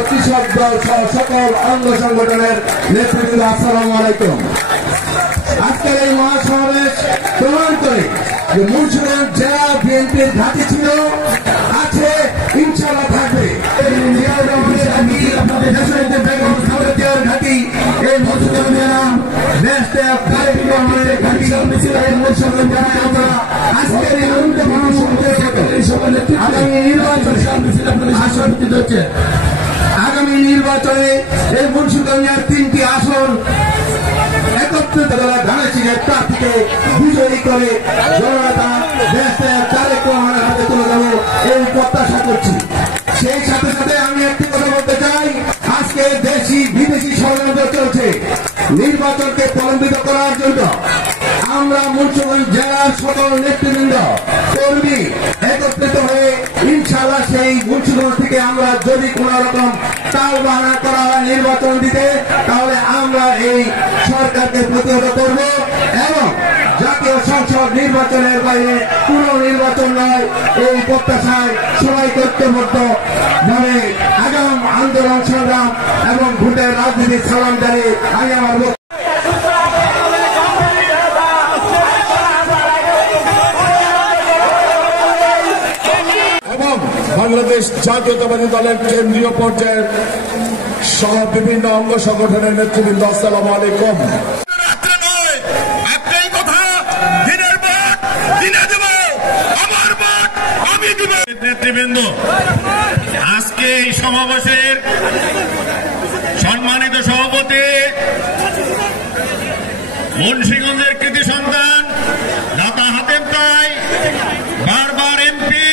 বাংলার কৃষক দল সহ সকল অঙ্গ সংগঠনের নেতৃবৃন্দ, আসসালামু আলাইকুম। আজকের এই মহাসমাবেশ প্রমাণ করে যে মুন্সিগঞ্জ জেলা বিএনপির ঘাঁটি ছিল, আছে, ইনশাআল্লাহ থাকবে। ঘাঁটি এই আগামী নির্বাচনে এই মুন্সিগঞ্জের 3টি আসন একত্রিত করা ধানের প্রার্থীকে বিজয়ী করে জননেতা তারেক রহমানের হাতে তুলে দেব এই প্রত্যাশা করছি। সেই সাথে সাথে আমি একটি কথা বলতে চাই, আজকে দেশি বিদেশি ষড়যন্ত্র চলছে নির্বাচনকে প্রলম্বিত করার জন্য। আমরা মুন্সিগঞ্জ জেলার সকল নেতৃবৃন্দ কর্মী একত্রিত হয়ে ইনশাআল্লাহ সেই মুন্সিগঞ্জ থেকে আমরা যদি কোন রকম তাল বাহানা করা হয় নির্বাচন দিতে, তাহলে আমরা এই সরকারকে প্রতিহত করব এবং জাতীয় সংসদ নির্বাচনের বাইরে কোন নির্বাচন নয়, এই প্রত্যাশায় সবাই ঐক্যবদ্ধ ভাবে আগাম আন্দোলন সংগ্রাম এবং ভোটের রাজনীতির সালাম জানিয়ে আমি আমার বাংলাদেশ জাতীয়তাবাদী দলের কেন্দ্রীয় পর্যায়ের সহ বিভিন্ন অঙ্গ সংগঠনের নেতৃবৃন্দ, আসসালামু আলাইকুম। নেতৃবৃন্দ, আজকে এই সমাবেশের সম্মানিত সভাপতি, মুন্সিগঞ্জের কৃতি সন্তান দাতা হাতেম তাই, বারবার এমপি